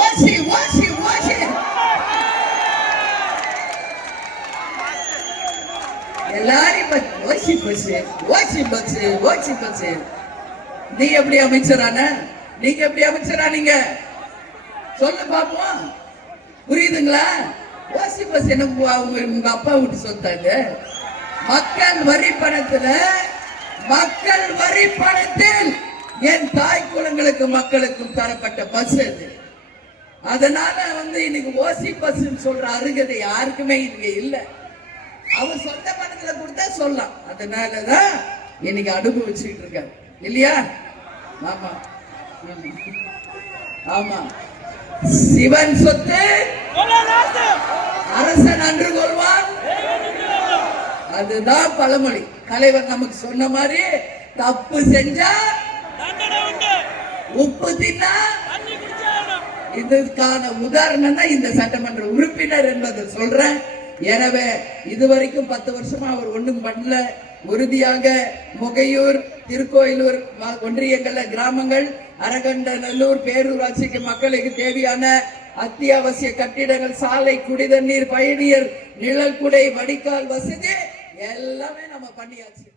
ஓசி ஓசி ஓசி எல்லாரும் ஓசி பஸ் ஓசி பஸ் ஓசி பஸ். நீ எப்படி அமைச்சரான? நீங்க எப்படி அமைச்சரானீங்க சொல்லு பாப்போம். புரியுதுங்களா? ஓசி பஸ் எனக்கு உங்க அப்பா விட்டு சொத்தாங்க. மக்கள் வரி பணத்தில் என் தாய் குலங்களுக்கு மக்களுக்கும் தரப்பட்ட பஸ் அது. அதனால இன்னைக்கு ஓசி பஸ் சொல்ற அருகதை யாருக்குமே இங்க இல்ல. அவர் சொந்த பணத்துல கொடுத்தா சொல்லலாம். அதனாலதான் இன்னைக்கு அனுபவிச்சுட்டு இருக்காரு இல்லையா? ஆமா ஆமா. சிவன் சொத்து அரசன் அன்று கொள்வான். அதுதான் பழமொழி. தலைவர் நமக்கு சொன்ன மாதிரி தப்பு செஞ்சா உப்பு தின்னா. இதுக்கான உதாரணம் தான் இந்த சட்டமன்ற உறுப்பினர் என்பதை சொல்றேன். எனவே இதுவரைக்கும் 10 வருஷமா அவர் ஒண்ணும் பண்ணல. உறுதியாக முகையூர், திருக்கோயிலூர் ஒன்றியங்கள்ல கிராமங்கள், அரகண்டநல்லூர் பேரூராட்சிக்கு மக்களுக்கு தேவையான அத்தியாவசிய கட்டிடங்கள், சாலை, குடிதண்ணீர், பயணியர் நிழல் குடை, வடிகால் வசதி எல்லாமே நம்ம பண்ணியாச்சு.